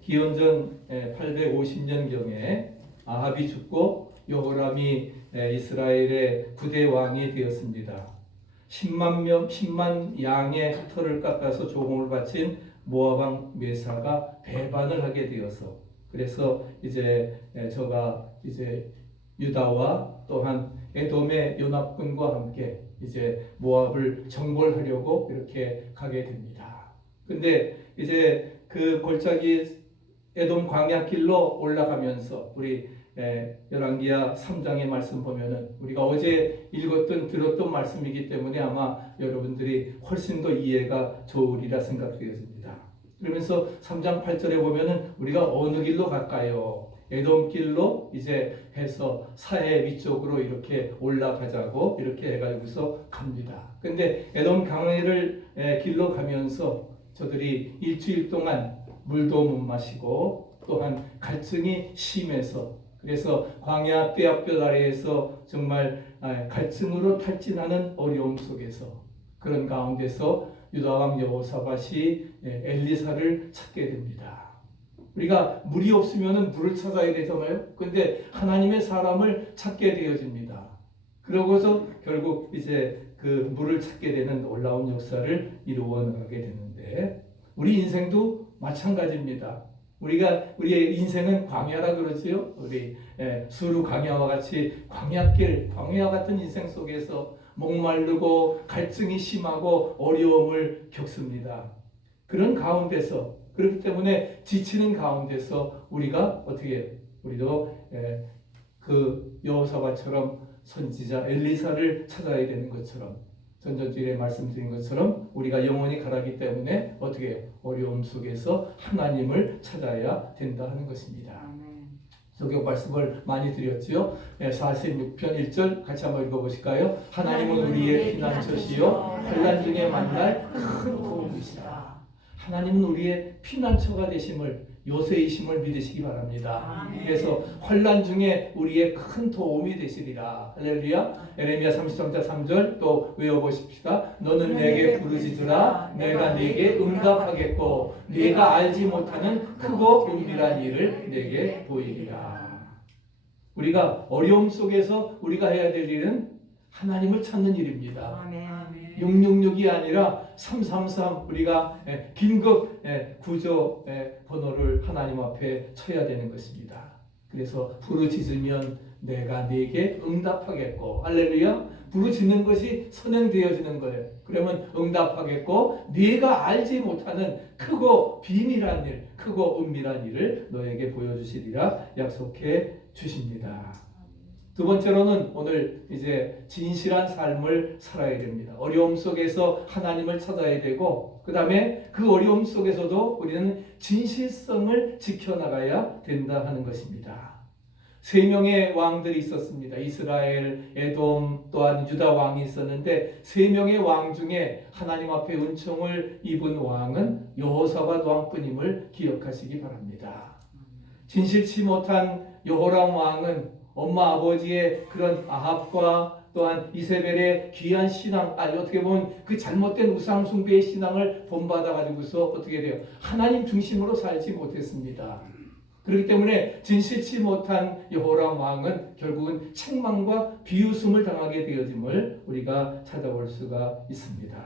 기원전 850년경에 아합이 죽고 여호람이 이스라엘의 9대 왕이 되었습니다. 10만 양의 털을 깎아서 조공을 바친 모압 왕 메사가 배반을 하게 되어서, 그래서 이제 저가 이제 유다와 또한 에돔의 연합군과 함께 이제 모압을 정벌하려고 이렇게 가게 됩니다. 근데 이제 그 골짜기 에돔 광야길로 올라가면서 우리 열왕기하 3장의 말씀 보면은 우리가 어제 읽었던 들었던 말씀이기 때문에 아마 여러분들이 훨씬 더 이해가 좋으리라 생각되었습니다. 그러면서 3장 8절에 보면은 우리가 어느 길로 갈까요? 에돔 길로 이제 해서 사해 위쪽으로 이렇게 올라가자고 이렇게 해가지고서 갑니다. 근데 에돔 강을 길로 가면서 저들이 일주일 동안 물도 못 마시고 또한 갈증이 심해서, 그래서 광야 뼈앞뼈 아래에서 정말 갈증으로 탈진하는 어려움 속에서, 그런 가운데서 유다왕 여호사밧이 엘리사를 찾게 됩니다. 우리가 물이 없으면 물을 찾아야 되잖아요. 근데 하나님의 사람을 찾게 되어집니다. 그러고서 결국 이제 그 물을 찾게 되는 놀라운 역사를 이루어 나가게 되는데, 우리 인생도 마찬가지입니다. 우리의 인생은 광야라 그러지요. 우리 수루 광야와 같이 광야길, 광야 같은 인생 속에서 목마르고 갈증이 심하고 어려움을 겪습니다. 그런 가운데서, 그렇기 때문에 지치는 가운데서 우리가 어떻게, 우리도 그 여호사밧처럼 선지자 엘리사를 찾아야 되는 것처럼, 전전주일에 말씀드린 것처럼 우리가 영원히 가라기 때문에 어떻게 어려움 속에서 하나님을 찾아야 된다 하는 것입니다. 성경 말씀을 많이 드렸지요. 46편 1절 같이 한번 읽어보실까요? 하나님은 우리의 피난처시요 환난 중에 만날 큰 도움이시라. 하나님은 우리의 피난처가 되심을, 요새이심을 믿으시기 바랍니다. 그래서 환난 중에 우리의 큰 도움이 되시리라. 할렐루야. 에레미야 33장 3절 또 외워보십시다. 너는 내게 부르짖으라. 내가 내게 응답하겠고 네가 알지 못하는 크고 은밀한 일을 내게 보이리라. 우리가 어려움 속에서 우리가 해야 될 일은 하나님을 찾는 일입니다. 666이 아니라 333, 우리가 긴급 구조 번호를 하나님 앞에 쳐야 되는 것입니다. 그래서 부르짖으면 내가 네게 응답하겠고, 할렐루야. 부르짖는 것이 선행되어지는 거예요. 그러면 응답하겠고 네가 알지 못하는 크고 비밀한 일, 크고 은밀한 일을 너에게 보여주시리라 약속해 주십니다. 두 번째로는 오늘 이제 진실한 삶을 살아야 됩니다. 어려움 속에서 하나님을 찾아야 되고, 그 다음에 그 어려움 속에서도 우리는 진실성을 지켜나가야 된다 하는 것입니다. 3명의 왕들이 있었습니다. 이스라엘, 에돔, 또한 유다 왕이 있었는데 3명의 왕 중에 하나님 앞에 은총을 입은 왕은 여호사밧 왕뿐임을 기억하시기 바랍니다. 진실치 못한 여호람 왕은 엄마 아버지의 그런 아합과 또한 이세벨의 귀한 신앙, 어떻게 보면 그 잘못된 우상 숭배의 신앙을 본받아 가지고서 어떻게 돼요? 하나님 중심으로 살지 못했습니다. 그렇기 때문에 진실치 못한 여호람 왕은 결국은 책망과 비웃음을 당하게 되어짐을 우리가 찾아볼 수가 있습니다.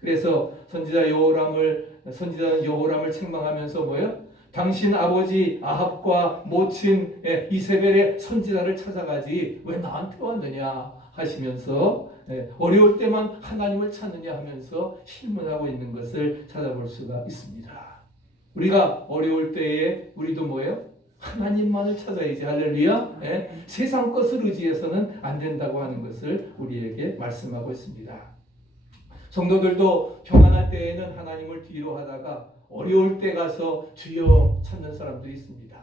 그래서 선지자 여호람을 책망하면서 뭐예요? 당신 아버지 아합과 모친 이세벨의 선지자를 찾아가지 왜 나한테 왔느냐 하시면서 어려울 때만 하나님을 찾느냐 하면서 실문하고 있는 것을 찾아볼 수가 있습니다. 우리가 어려울 때에 우리도 뭐예요? 하나님만을 찾아야지. 할렐루야. 세상 것을 의지해서는 안 된다고 하는 것을 우리에게 말씀하고 있습니다. 성도들도 평안할 때에는 하나님을 뒤로 하다가 어려울 때 가서 주여 찾는 사람들이 있습니다.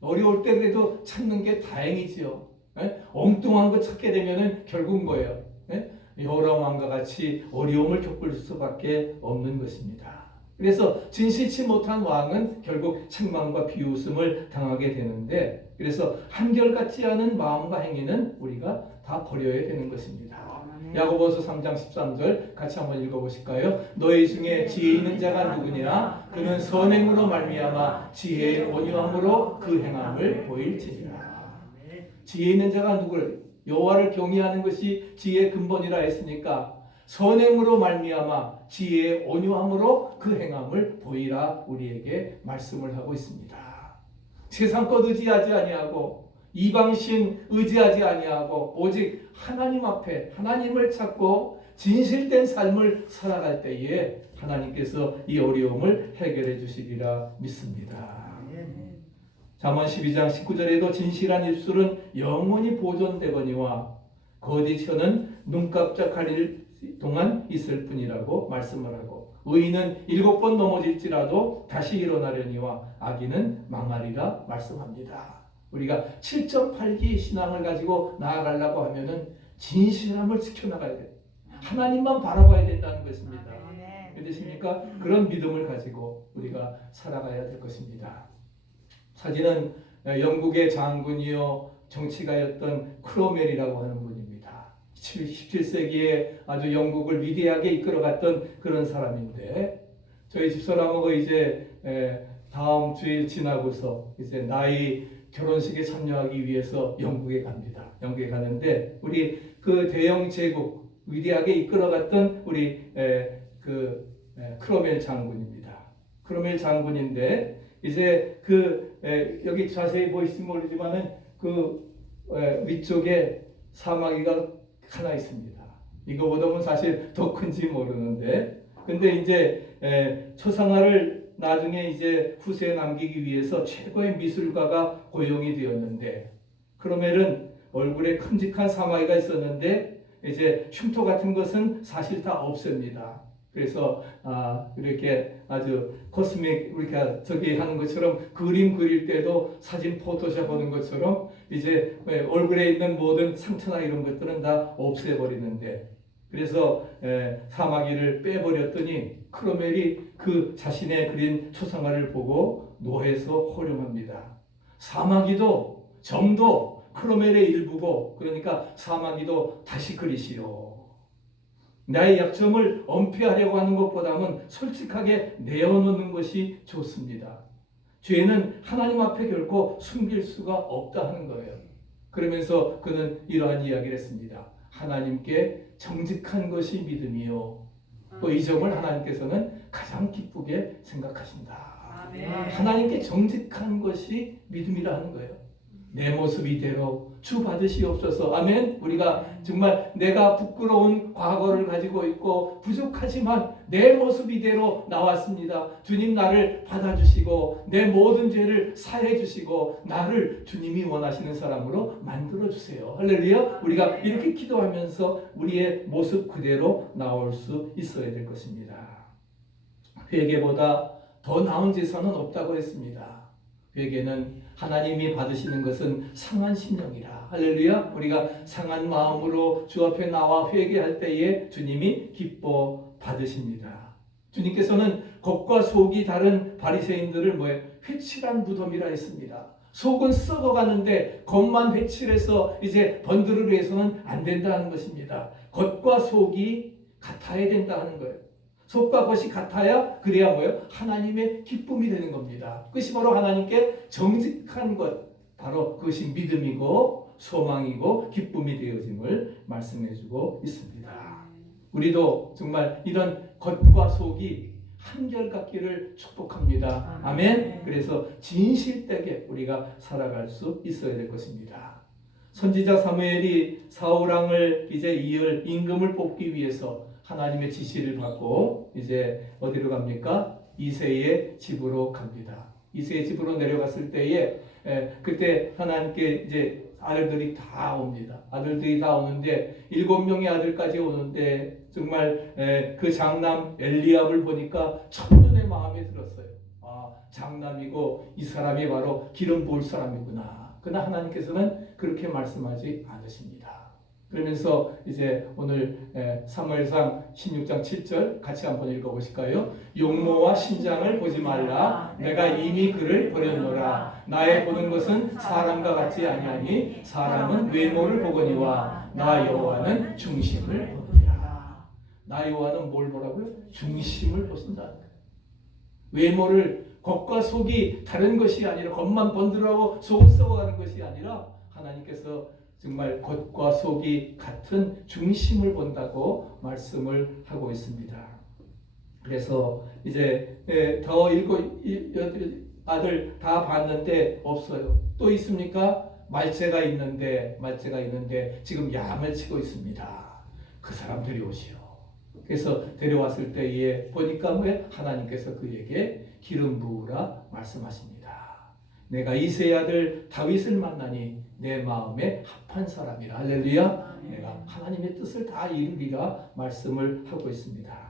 어려울 때 그래도 찾는 게 다행이지요. 엉뚱한 거 찾게 되면은 결국 뭐예요? 여호람 왕과 같이 어려움을 겪을 수밖에 없는 것입니다. 그래서 진실치 못한 왕은 결국 책망과 비웃음을 당하게 되는데, 그래서 한결같지 않은 마음과 행위는 우리가 다 버려야 되는 것입니다. 야고보서 3장 13절 같이 한번 읽어보실까요? 너희 중에 지혜 있는 자가 누구냐? 그는 선행으로 말미암아 지혜의 온유함으로 그 행함을 보일지니라. 지혜 있는 자가 누구를? 여호와를 경외하는 것이 지혜의 근본이라 했으니까 선행으로 말미암아 지혜의 온유함으로 그 행함을 보이라 우리에게 말씀을 하고 있습니다. 세상 것 의지하지 아니하고 이방신 의지하지 아니하고 오직 하나님 앞에 하나님을 찾고 진실된 삶을 살아갈 때에 하나님께서 이 어려움을 해결해 주시리라 믿습니다. 잠언 12장 19절에도 진실한 입술은 영원히 보존되거니와 거짓 혀는 눈깜짝 가릴 동안 있을 뿐이라고 말씀을 하고 의인은 7번 넘어질지라도 다시 일어나려니와 악인은 망하리라 말씀합니다. 우리가 7.8기 신앙을 가지고 나아가려고 하면은 진실함을 지켜나가야 돼요. 하나님만 바라봐야 된다는 것입니다. 믿으십니까? 그런 믿음을 가지고 우리가 살아가야 될 것입니다. 사진은 영국의 장군이요 정치가였던 크로멜이라고 하는 분입니다. 17세기에 아주 영국을 위대하게 이끌어갔던 그런 사람인데 저희 집사람하고 이제 다음 주일 지나고서 이제 나이 결혼식에 참여하기 위해서 영국에 갑니다. 영국에 가는데 우리 그 대영 제국 위대하게 이끌어갔던 우리 크로멜 장군입니다. 크로멜 장군인데 이제 여기 자세히 보이실지 모르지만은 위쪽에 사마귀가 하나 있습니다. 이거보다 보면 사실 더 큰지 모르는데, 근데 이제 초상화를 나중에 이제 후세에 남기기 위해서 최고의 미술가가 고용이 되었는데, 크로멜은 얼굴에 큼직한 사마귀가 있었는데 이제 흉터 같은 것은 사실 다 없습니다. 그래서 이렇게 아주 코스믹 우리가 저기 하는 것처럼 그림 그릴 때도 사진 포토샵 하는 것처럼 이제 얼굴에 있는 모든 상처나 이런 것들은 다 없애버리는데, 그래서 사마귀를 빼버렸더니 크로멜이 그 자신의 그린 초상화를 보고 노해서 호령합니다. 사마귀도 점도 크로멜의 일부고, 그러니까 사마귀도 다시 그리시오. 나의 약점을 은폐하려고 하는 것보다는 솔직하게 내어놓는 것이 좋습니다. 죄는 하나님 앞에 결코 숨길 수가 없다 하는 거예요. 그러면서 그는 이러한 이야기를 했습니다. 하나님께 정직한 것이 믿음이요. 이 점을 하나님께서는 가장 기쁘게 생각하신다. 아멘. 하나님께 정직한 것이 믿음이라 하는 거예요. 내 모습 이대로 주 받으시옵소서. 아멘. 우리가 정말 내가 부끄러운 과거를 가지고 있고 부족하지만 내 모습 이대로 나왔습니다. 주님 나를 받아주시고 내 모든 죄를 사해 주시고 나를 주님이 원하시는 사람으로 만들어 주세요. 할렐루야. 우리가 이렇게 기도하면서 우리의 모습 그대로 나올 수 있어야 될 것입니다. 회개보다 더 나은 제사는 없다고 했습니다. 회개는 하나님이 받으시는 것은 상한 심령이라. 할렐루야. 우리가 상한 마음으로 주 앞에 나와 회개할 때에 주님이 기뻐 받으십니다. 주님께서는 겉과 속이 다른 바리새인들을 회칠한 무덤이라 했습니다. 속은 썩어가는데 겉만 회칠해서 이제 번들을 해서는 안 된다는 것입니다. 겉과 속이 같아야 된다 하는 거예요. 속과 겉이 같아야 그래야 하나님의 기쁨이 되는 겁니다. 그것이 바로 하나님께 정직한 것, 바로 그것이 믿음이고 소망이고 기쁨이 되어짐을 말씀해주고 있습니다. 우리도 정말 이런 겉과 속이 한결같기를 축복합니다. 아멘. 그래서 진실되게 우리가 살아갈 수 있어야 될 것입니다. 선지자 사무엘이 사울 왕을 이제 이을 임금을 뽑기 위해서 하나님의 지시를 받고 이제 어디로 갑니까? 이새의 집으로 갑니다. 이새의 집으로 내려갔을 때에 그때 하나님께 이제 아들들이 다 옵니다. 아들들이 다 오는데 7명의 아들까지 오는데 정말 그 장남 엘리압을 보니까 첫눈에 마음에 들었어요. 장남이고 이 사람이 바로 기름 부을 사람이구나. 그러나 하나님께서는 그렇게 말씀하지 않으십니다. 그러면서 이제 오늘 사무엘상 16장 7절 같이 한번 읽어보실까요? 용모와 신장을 보지 말라. 내가 이미 그를 버렸노라. 나의 보는 것은 사람과 같지 아니하니 사람은 외모를 보거니와 나 여호와는 중심을 보노라. 나 여호와는 뭘 보라고요? 중심을 보신다는 거예요. 외모를 겉과 속이 다른 것이 아니라 겉만 번들어가고 속은 썩어가는 것이 아니라 하나님께서 정말 겉과 속이 같은 중심을 본다고 말씀을 하고 있습니다. 그래서 이제 더 아들 다 봤는데 없어요. 또 있습니까? 말째가 있는데 지금 양을 치고 있습니다. 그 사람 데려오시오. 그래서 데려왔을 때에 보니까 왜 하나님께서 그에게 기름 부으라 말씀하십니다. 내가 이새의 아들 다윗을 만나니 내 마음에 합한 사람이라. 할렐루야. 내가 하나님의 뜻을 다 이루리라 말씀을 하고 있습니다.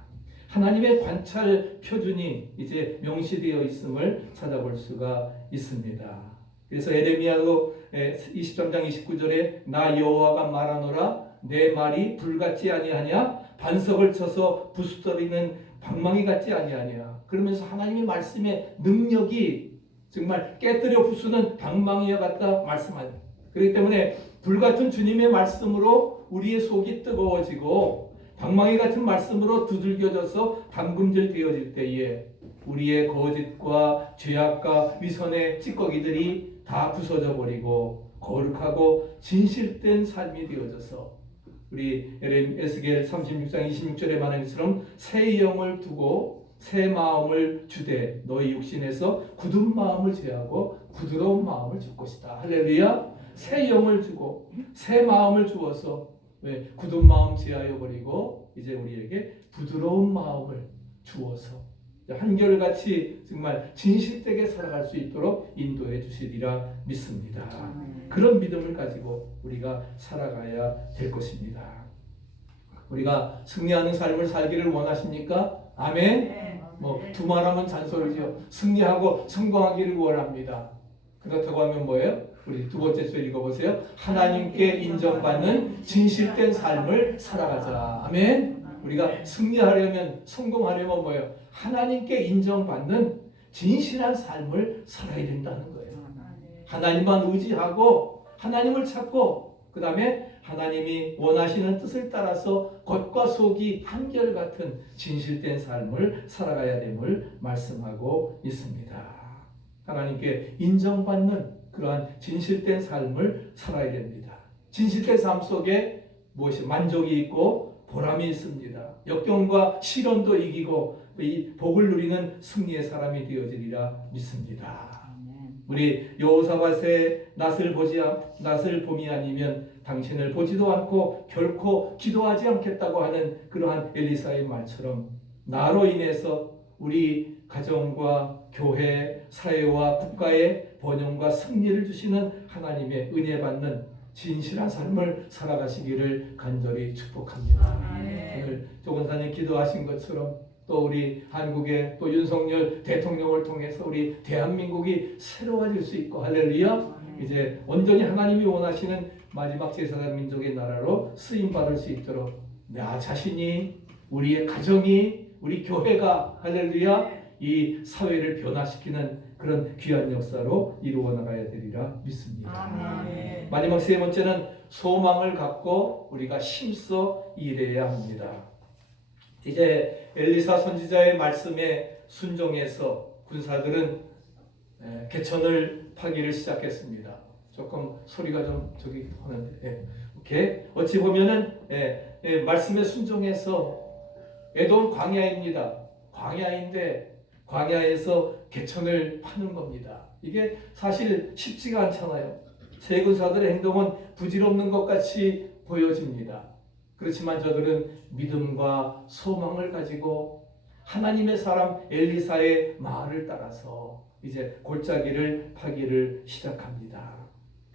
하나님의 관찰 표준이 이제 명시되어 있음을 찾아볼 수가 있습니다. 그래서 에레미야도 23장 29절에 나 여호와가 말하노라 내 말이 불같지 아니하냐 반석을 쳐서 부수더리는 방망이 같지 아니하냐. 그러면서 하나님의 말씀의 능력이 정말 깨뜨려 부수는 방망이와 같다 말씀하죠. 그렇기 때문에 불같은 주님의 말씀으로 우리의 속이 뜨거워지고 방망이 같은 말씀으로 두들겨져서 담금질 되어질 때에 우리의 거짓과 죄악과 위선의 찌꺼기들이 다 부서져 버리고 거룩하고 진실된 삶이 되어져서 우리 에스겔 36장 26절에 말한 것처럼 새 영을 두고 새 마음을 주되 너희 육신에서 굳은 마음을 제하고 부드러운 마음을 줄 것이다. 할렐루야. 새 영을 주고 새 마음을 주어서 굳은 마음 제하여 버리고 이제 우리에게 부드러운 마음을 주어서 한결같이 정말 진실되게 살아갈 수 있도록 인도해 주시리라 믿습니다. 그런 믿음을 가지고 우리가 살아가야 될 것입니다. 우리가 승리하는 삶을 살기를 원하십니까? 아멘. 두말하면 잔소리죠. 승리하고 성공하기를 원합니다. 그렇다고 하면 뭐예요? 우리 두 번째 줄 읽어보세요. 하나님께 인정받는 진실된 삶을 살아가자. 아멘. 우리가 승리하려면 성공하려면 뭐예요? 하나님께 인정받는 진실한 삶을 살아야 된다는 거예요. 하나님만 의지하고 하나님을 찾고 그 다음에 하나님이 원하시는 뜻을 따라서 겉과 속이 한결같은 진실된 삶을 살아가야 됨을 말씀하고 있습니다. 하나님께 인정받는 그러한 진실된 삶을 살아야 됩니다. 진실된 삶 속에 무엇이 만족이 있고 보람이 있습니다. 역경과 시련도 이기고 이 복을 누리는 승리의 사람이 되어지리라 믿습니다. 우리 여호사밧의 낯을 봄이 아니면 당신을 보지도 않고 결코 기도하지 않겠다고 하는 그러한 엘리사의 말처럼 나로 인해서 우리 가정과 교회, 사회와 국가의 번영과 승리를 주시는 하나님의 은혜 받는 진실한 삶을 살아가시기를 간절히 축복합니다. 오늘 조건사님 기도하신 것처럼 또 우리 한국의 또 윤석열 대통령을 통해서 우리 대한민국이 새로워질 수 있고 할렐루야. 이제 온전히 하나님이 원하시는 마지막 제사장 민족의 나라로 쓰임 받을 수 있도록 나 자신이 우리의 가정이 우리 교회가 할렐루야 이 사회를 변화시키는 그런 귀한 역사로 이루어 나가야 되리라 믿습니다. 마지막 세 번째는 소망을 갖고 우리가 힘써 일해야 합니다. 이제 엘리사 선지자의 말씀에 순종해서 군사들은 개천을 파기를 시작했습니다. 조금 소리가 좀 저기 하는데, 오케이. 어찌 보면은 말씀에 순종해서 에돔 광야입니다. 광야인데 광야에서 개천을 파는 겁니다. 이게 사실 쉽지가 않잖아요. 세 군사들의 행동은 부질없는 것 같이 보여집니다. 그렇지만 저들은 믿음과 소망을 가지고 하나님의 사람 엘리사의 말을 따라서 이제 골짜기를 파기를 시작합니다.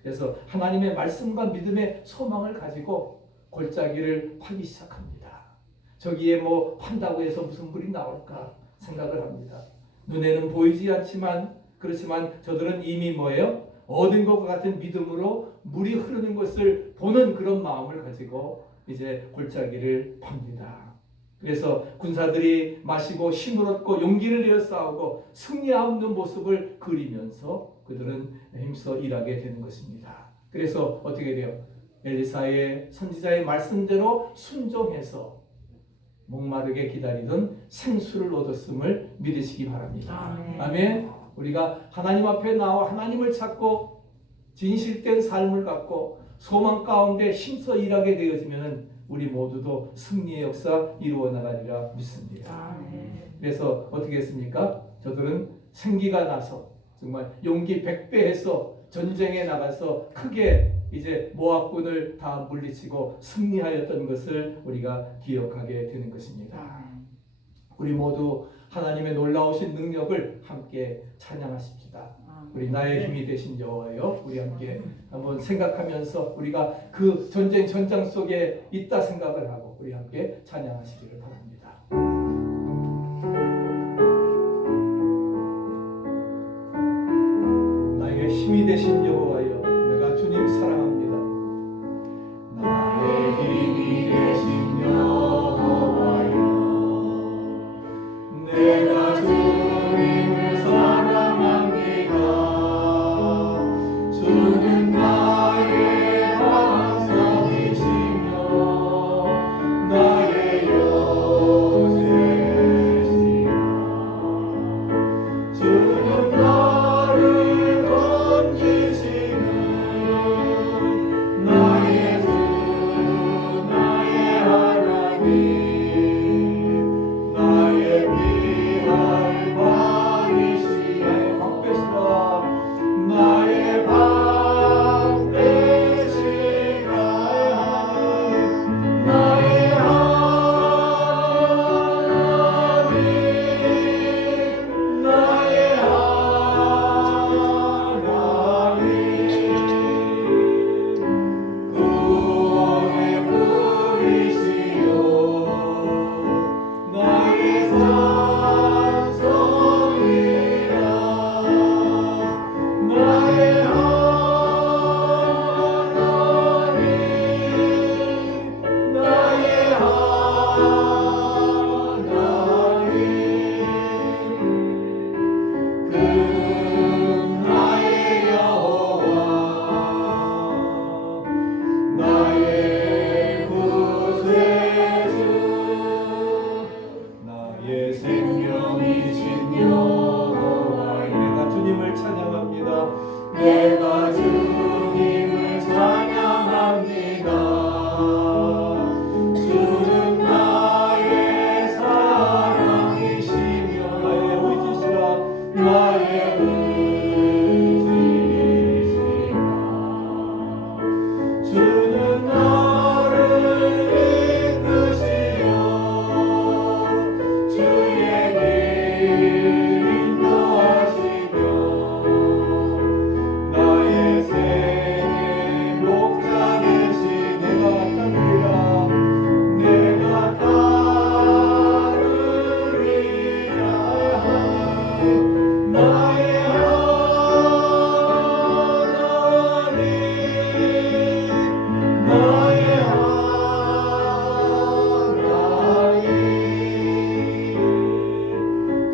그래서 하나님의 말씀과 믿음의 소망을 가지고 골짜기를 파기 시작합니다. 저기에 뭐 판다고 해서 무슨 물이 나올까 생각을 합니다. 눈에는 보이지 않지만 그렇지만 저들은 이미 뭐예요? 얻은 것과 같은 믿음으로 물이 흐르는 것을 보는 그런 마음을 가지고 이제 골짜기를 팝니다. 그래서 군사들이 마시고 힘을 얻고 용기를 내어 싸우고 승리하는 모습을 그리면서 그들은 힘써 일하게 되는 것입니다. 그래서 어떻게 돼요? 엘리사의 선지자의 말씀대로 순종해서 목마르게 기다리던 생수를 얻었음을 믿으시기 바랍니다. 아멘. 우리가 하나님 앞에 나와 하나님을 찾고 진실된 삶을 갖고 소망 가운데 힘써 일하게 되어지면 우리 모두도 승리의 역사 이루어 나가리라 믿습니다. 그래서 어떻게 했습니까? 저들은 생기가 나서 정말 용기 100배 해서 전쟁에 나가서 크게 이제 모압군을 다 물리치고 승리하였던 것을 우리가 기억하게 되는 것입니다. 우리 모두 하나님의 놀라우신 능력을 함께 찬양하십시다. 우리 나의 힘이 되신 여호와여, 우리 함께 한번 생각하면서 우리가 그 전쟁 전장 속에 있다 생각을 하고 우리 함께 찬양하시기를 바랍니다. 나의 힘이 되신 여호와여, 내가 주님 사랑합니다. 나의 힘이 되신 여호와여, 내가 주님을 사랑합니다. 주는 나의 반석이시며 나의 요새시라. 주는 나를 건지시는 나의 주 나의 하나님, 나의 귀한 왕이시여. 방패시라. 나의 방패시라. 나의 하나님, 나의 하나님, 구원의 뿌리시요 나의 산성이라. 나의 하나님, 나의 하나님, 그 나의 여호와, 나의 구세주, 나의 생명이신 여호와. 내가 주님을 찬양합니다. 내가 주님을 찬양합니다. 주는 나의 사랑이시며 나의 의지시라. 나의 의지시라. 주는 나를 이끄시어 주의 길 인도하시며 나의 생의 목자 되시. 내가 따르리라. 내가 따르리라. 나의 하나님, 나의 하나님,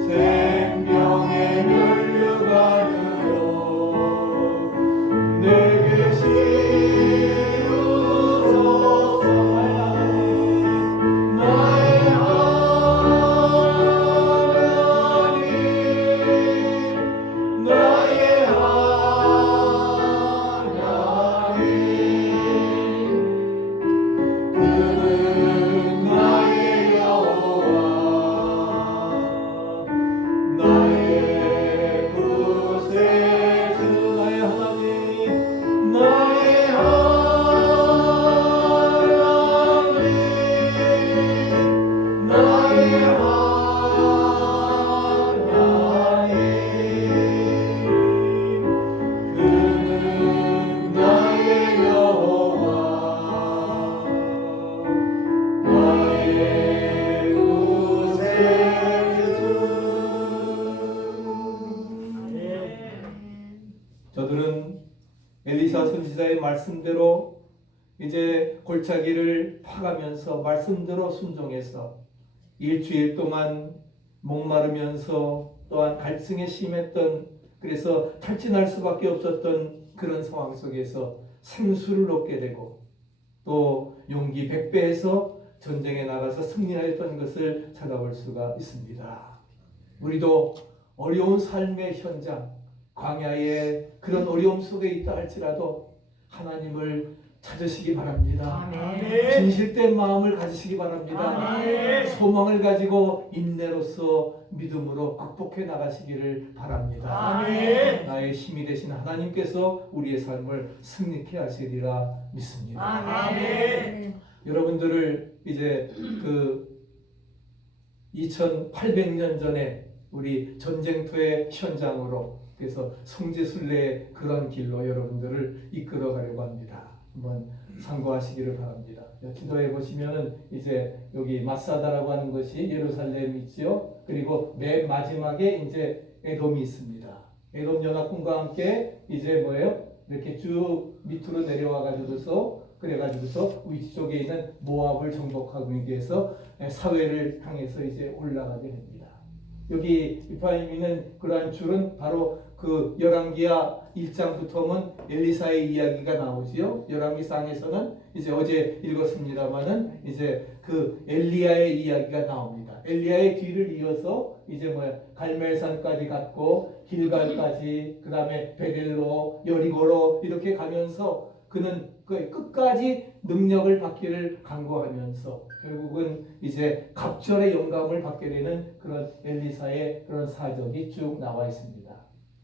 생명의 면류관으로 내게 씌우소서. 나의 하나님, 나의 하나님, 그는 나의 여호와, 나의 구세주. 나의 하나님, 나의 하나님, 나의 하나님, 그는 나의 여호와, 나의 구세주. 저들은 엘리사 선지자의 말씀대로 이제 골짜기를 파가면서 말씀대로 순종해서 일주일 동안 목마르면서 또한 갈증에 심했던, 그래서 탈진할 수밖에 없었던 그런 상황 속에서 생수를 얻게 되고 또 용기 100배에서 전쟁에 나가서 승리하였던 것을 찾아볼 수가 있습니다. 우리도 어려운 삶의 현장, 광야의 그런 어려움 속에 있다 할지라도 하나님을 찾으시기 바랍니다. 아멘. 진실된 마음을 가지시기 바랍니다. 아멘. 소망을 가지고 인내로서 믿음으로 극복해 나가시기를 바랍니다. 아멘. 나의 힘이 되신 하나님께서 우리의 삶을 승리케 하시리라 믿습니다. 아멘. 여러분들을 이제 그 2800년 전에 우리 전쟁터의 현장으로, 그래서 성지순례의 그런 길로 여러분들을 이끌어 가려고 합니다. 한번 참고하시기를 바랍니다. 지도에 보시면은 이제 여기 마사다라고 하는 것이 예루살렘이 있지요. 그리고 맨 마지막에 이제 에돔이 있습니다. 에돔 연합군과 함께 이제 뭐예요? 이렇게 쭉 밑으로 내려와 가지고서 그래가지고서 위쪽에 있는 모압을 정복하기 위해서 사회를 향해서 이제 올라가게 됩니다. 여기 이파임이는 그러한 줄은 바로 그 열왕기야 1장부터는 엘리사의 이야기가 나오지요. 열왕기상에서는 이제 어제 읽었습니다만은 이제 그 엘리야의 이야기가 나옵니다. 엘리야의 뒤를 이어서 이제 뭐야 갈멜산까지 갔고 길갈까지, 그 다음에 베델로, 여리고로 이렇게 가면서 그는 그 끝까지 능력을 받기를 간구하면서 결국은 이제 갑절의 영감을 받게 되는 그런 엘리사의 그런 사적이 쭉 나와 있습니다.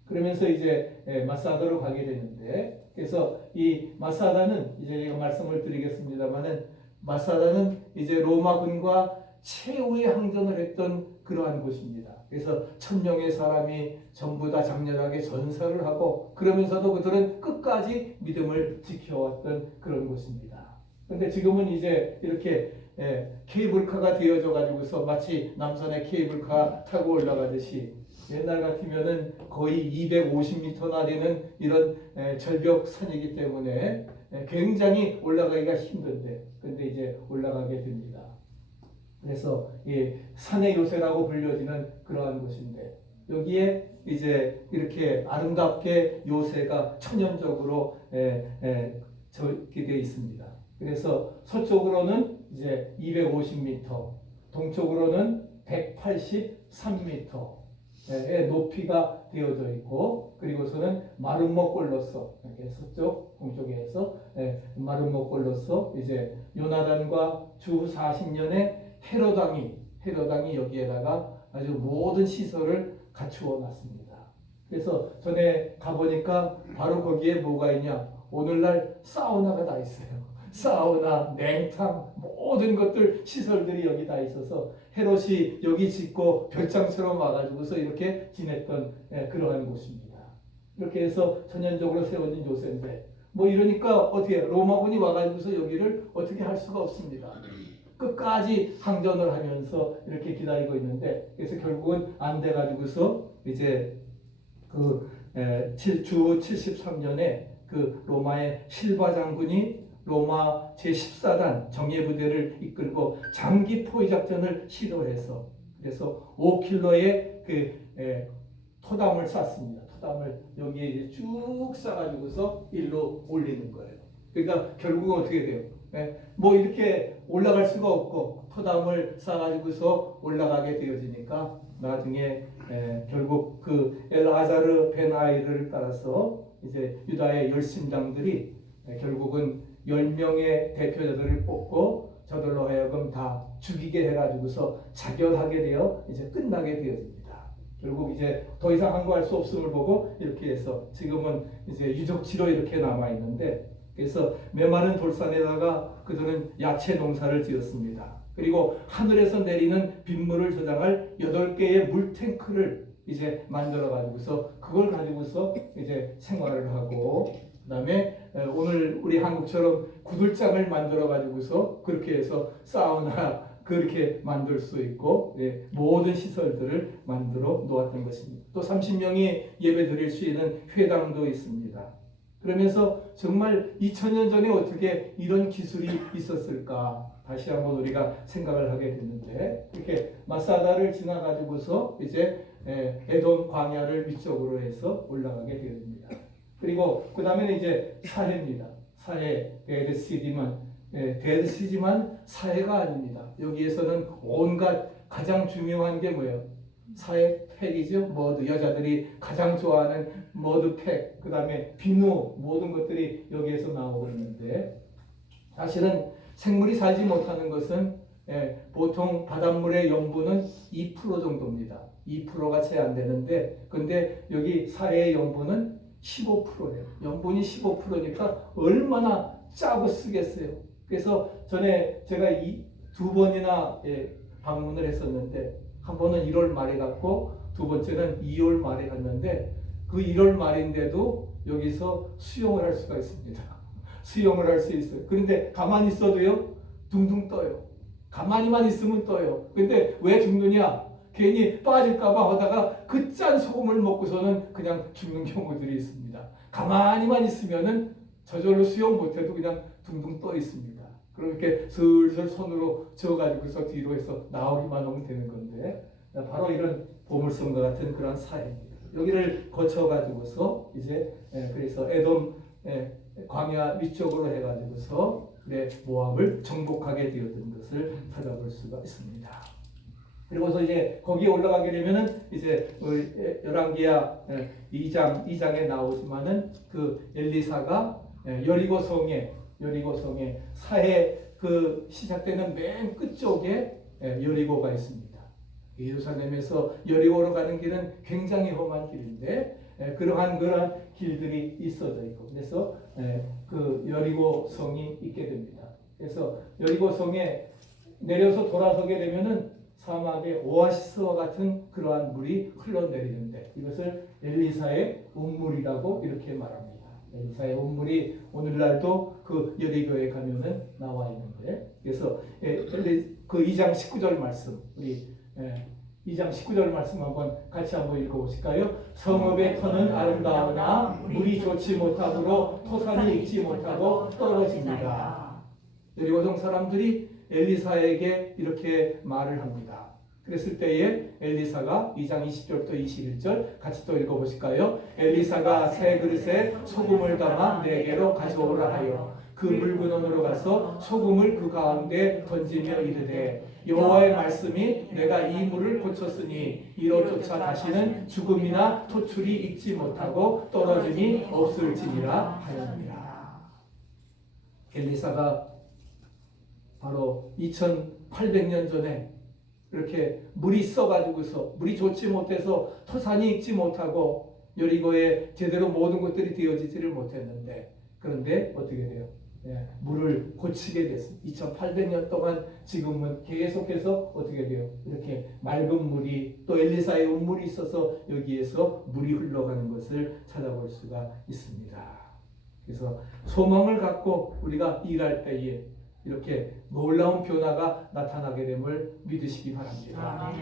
그러면서 이제 마사다로 가게 되는데, 그래서 이 마사다는 이제 제가 말씀을 드리겠습니다만은 마사다는 이제 로마군과 최후의 항전을 했던 그러한 곳입니다. 그래서 1000명의 사람이 전부 다 장렬하게 전사를 하고 그러면서도 그들은 끝까지 믿음을 지켜왔던 그런 곳입니다. 그런데 지금은 이제 이렇게 케이블카가 되어져 가지고서 마치 남산의 케이블카 타고 올라가듯이 옛날 같으면은 거의 250m나 되는 이런 절벽 산이기 때문에 굉장히 올라가기가 힘든데, 근데 이제 올라가게 됩니다. 그래서 이 산의 요새라고 불려지는 그러한 곳인데, 여기에 이제 이렇게 아름답게 요새가 천연적으로 저기 되어 있습니다. 그래서 서쪽으로는 이제 250m, 동쪽으로는 183m 의 높이가 되어져 있고, 그리고서는 마름모골로서 이렇게 서쪽 동쪽에서 마름모골로서 이제 요나단과 주 40년의 헤로당이 여기에다가 아주 모든 시설을 갖추어 놨습니다. 그래서 전에 가보니까 바로 거기에 뭐가 있냐, 오늘날 사우나가 다 있어요. 사우나, 냉탕, 모든 것들 시설들이 여기 다 있어서 헤롯이 여기 짓고 별장처럼 와가지고서 이렇게 지냈던 그러한 곳입니다. 이렇게 해서 천연적으로 세워진 요새인데, 뭐 이러니까 어떻게 로마군이 와가지고서 여기를 어떻게 할 수가 없습니다. 끝까지 항전을 하면서 이렇게 기다리고 있는데, 그래서 결국은 안 돼가지고서 이제 주 73년에 그 로마의 실바 장군이 로마 제14단 정예부대를 이끌고 장기 포위 작전을 시도해서, 그래서 5km의 그 토담을 쌌습니다. 토담을 여기에 이제 쭉 싸가지고서 일로 올리는 거예요. 그러니까 결국은 어떻게 돼요? 뭐 이렇게 올라갈 수가 없고 토담을 싸가지고서 올라가게 되어지니까 나중에 결국 그 엘아자르 벤 아이를 따라서 이제 유다의 열심당들이 결국은 10명의 대표자들을 뽑고 저들로 하여금 다 죽이게 해가지고서 자결하게 되어 이제 끝나게 되어집니다. 결국 이제 더 이상 항거할 수 없음을 보고 이렇게 해서 지금은 이제 유적지로 이렇게 남아 있는데, 그래서 메마른 돌산에다가 그들은 야채 농사를 지었습니다. 그리고 하늘에서 내리는 빗물을 저장할 8개의 물탱크를 이제 만들어 가지고서 그걸 가지고서 이제 생활을 하고, 그다음에 오늘 우리 한국처럼 구들장을 만들어 가지고서 그렇게 해서 사우나 그렇게 만들 수 있고 모든 시설들을 만들어 놓았던 것입니다. 또 30명이 예배 드릴 수 있는 회당도 있습니다. 그러면서 정말 2000년 전에 어떻게 이런 기술이 있었을까 다시 한번 우리가 생각을 하게 됐는데, 이렇게 마사다를 지나 가지고서 이제 에돔 광야를 위쪽으로 해서 올라가게 됩니다. 그리고 그 다음에는 이제 사해입니다. 사해 데드시지만 사회가 아닙니다. 여기에서는 온갖 가장 중요한 게 뭐예요? 사회팩이죠. 머드, 여자들이 가장 좋아하는 머드팩, 그 다음에 비누, 모든 것들이 여기에서 나오고 있는데, 사실은 생물이 살지 못하는 것은 보통 바닷물의 염분은 2% 정도입니다. 2%가 채 안 되는데, 근데 여기 사회의 염분은 15%예요. 염분이 15%니까 얼마나 짜고 쓰겠어요. 그래서 전에 제가 두 번이나 방문을 했었는데, 한 번은 1월 말에 갔고 두 번째는 2월 말에 갔는데, 그 1월 말인데도 여기서 수영을 할 수가 있습니다. 수영을 할 수 있어요. 그런데 가만히 있어도요, 둥둥 떠요. 가만히만 있으면 떠요. 근데 왜 죽느냐? 괜히 빠질까봐 하다가 그 짠 소금을 먹고서는 그냥 죽는 경우들이 있습니다. 가만히만 있으면은 저절로 수영 못해도 그냥 둥둥 떠 있습니다. 그렇게 슬슬 손으로 저어가지고서 뒤로 해서 나오기만 하면 되는 건데, 바로 이런 보물섬과 같은 그런 사회입니다. 여기를 거쳐가지고서 이제 그래서 에돔 광야 위쪽으로 해가지고서 모압을 정복하게 되었던 것을 찾아볼 수가 있습니다. 그리고서 이제 거기에 올라가게 되면은 이제 열왕기야 2장에 나오지만은 그 엘리사가 여리고성에 사해 그 시작되는 맨 끝쪽에 여리고가 있습니다. 예루살렘에서 여리고로 가는 길은 굉장히 험한 길인데 그러한 길들이 있어져 있고, 그래서 그 여리고성이 있게 됩니다. 그래서 여리고성에 내려서 돌아서게 되면은 사막의 오아시스와 같은 그러한 물이 흘러내리는데, 이것을 엘리사의 운물이라고 이렇게 말합니다. 엘리사의 운물이 오늘날도 그 여리고에 가면은 나와 있는데, 그래서 그 2장 19절 말씀, 우리 2장 19절 말씀 같이 한번 읽어보실까요? 성읍의 터는 아름다우나 물이 좋지 못하므로 토산이 익지 못하고 떨어집니다. 여리고성 사람들이 엘리사에게 이렇게 말을 합니다. 그랬을 때에 엘리사가 2장 20절부터 21절 같이 또 읽어보실까요? 엘리사가 새 그릇에 소금을 담아 내게로 가져오라 하여 그 물구멍으로 가서 소금을 그 가운데 던지며 이르되, 여호와의 말씀이 내가 이 물을 고쳤으니 이로조차 다시는 죽음이나 토출이 익지 못하고 떨어짐이 없을지니라 하였느니라. 엘리사가 바로 2800년 전에 이렇게 물이 써가지고서 물이 좋지 못해서 토산이 익지 못하고 여리고에 제대로 모든 것들이 되어지지를 못했는데, 그런데 어떻게 돼요? 물을 고치게 됐습니다. 2800년 동안 지금은 계속해서 어떻게 돼요? 이렇게 맑은 물이, 또 엘리사의 운물이 있어서 여기에서 물이 흘러가는 것을 찾아볼 수가 있습니다. 그래서 소망을 갖고 우리가 일할 때에 이렇게 놀라운 변화가 나타나게 됨을 믿으시기 바랍니다.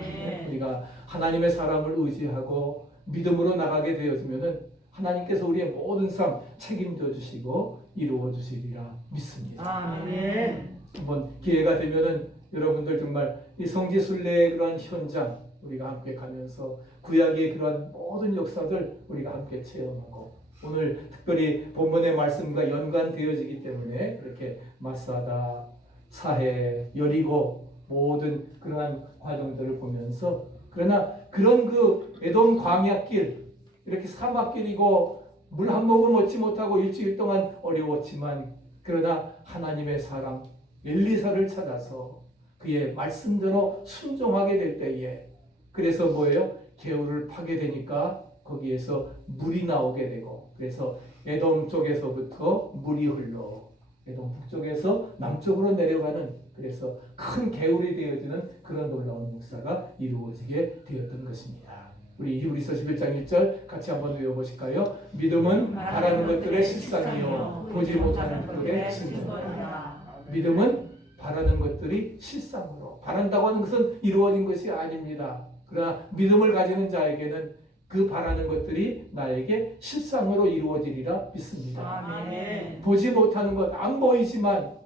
우리가 하나님의 사람을 의지하고 믿음으로 나가게 되어지면은 하나님께서 우리의 모든 삶 책임져 주시고 이루어 주시리라 믿습니다. 아멘. 한번 기회가 되면은 여러분들 정말 이 성지순례의 그런 현장 우리가 함께 가면서 구약의 그런 모든 역사들 우리가 함께 체험하고, 오늘 특별히 본문의 말씀과 연관되어지기 때문에 이렇게 마사다, 사해, 여리고 모든 그러한 과정들을 보면서, 그러나 그런 그 에돔 광야길, 이렇게 사막길이고 물 한 모금 얻지 못하고 일주일 동안 어려웠지만, 그러나 하나님의 사랑 엘리사를 찾아서 그의 말씀대로 순종하게 될 때에, 그래서 뭐예요? 개울을 파게 되니까 거기에서 물이 나오게 되고, 그래서 에돔 쪽에서부터 물이 흘러 에돔 북쪽에서 남쪽으로 내려가는, 그래서 큰 개울이 되어지는 그런 놀라운 역사가 이루어지게 되었던 것입니다. 우리 히브리서 11장 1절 같이 한번 외워보실까요? 믿음은 바라는 것들의 실상이요 보지 못하는 것들의 증거다. 믿음은 바라는 것들이 실상으로, 바란다고 하는 것은 이루어진 것이 아닙니다. 그러나 믿음을 가지는 자에게는 그 바라는 것들이 나에게 실상으로 이루어지리라 믿습니다. 아멘. 보지 못하는 것, 안 보이지만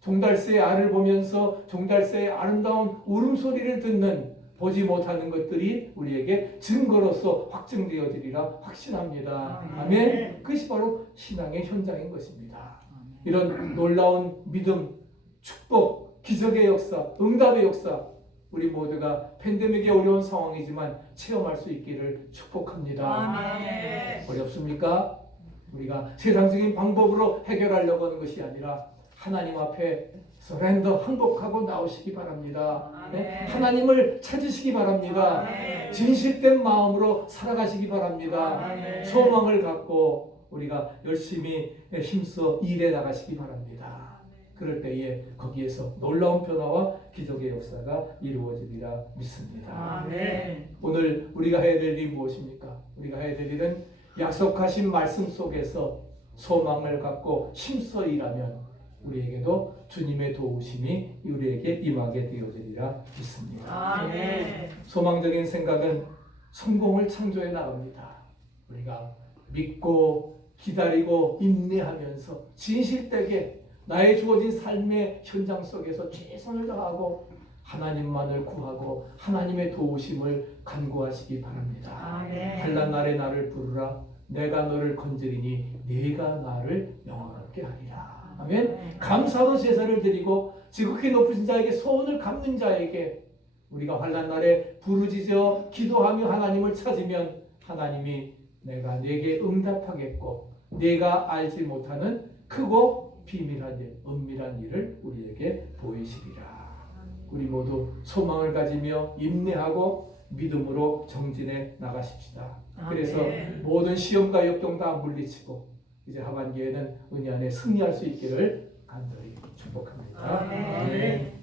종달새의 알을 보면서 종달새의 아름다운 울음소리를 듣는, 보지 못하는 것들이 우리에게 증거로서 확증되어지리라 확신합니다. 아멘. 그것이 바로 신앙의 현장인 것입니다. 이런 놀라운 믿음, 축복, 기적의 역사, 응답의 역사, 우리 모두가 팬데믹의 어려운 상황이지만 체험할 수 있기를 축복합니다. 아멘. 어렵습니까? 우리가 세상적인 방법으로 해결하려고 하는 것이 아니라 하나님 앞에 서렌더 항복하고 나오시기 바랍니다. 네? 하나님을 찾으시기 바랍니다. 아멘. 진실된 마음으로 살아가시기 바랍니다. 아멘. 소망을 갖고 우리가 열심히 힘써 일해 나가시기 바랍니다. 그럴 때에 거기에서 놀라운 변화와 기적의 역사가 이루어지리라 믿습니다. 아멘. 오늘 우리가 해야 될 일이 무엇입니까? 우리가 해야 될 일은 약속하신 말씀 속에서 소망을 갖고 힘써 일하면 우리에게도 주님의 도우심이 우리에게 임하게 되어지리라 믿습니다. 아멘. 소망적인 생각은 성공을 창조해 나갑니다. 우리가 믿고 기다리고 인내하면서 진실되게 나의 주어진 삶의 현장 속에서 최선을 다하고 하나님만을 구하고 하나님의 도우심을 간구하시기 바랍니다. 아멘. 환난 날에 나를 부르라 내가 너를 건지리니 네가 나를 영원하게 하리라. 아멘. 감사로 제사를 드리고 지극히 높으신 자에게 소원을 갚는 자에게 우리가 환난 날에 부르짖어 기도하며 하나님을 찾으면 하나님이 내가 네게 응답하겠고 네가 알지 못하는 크고 비밀한 일, 은밀한 일을 우리에게 보이시리라. 우리 모두 소망을 가지며 인내하고 믿음으로 정진해 나가십시다. 그래서 모든 시험과 역경 다 물리치고 이제 하반기에는 은혜 안에 승리할 수 있기를 간절히 축복합니다. 아멘.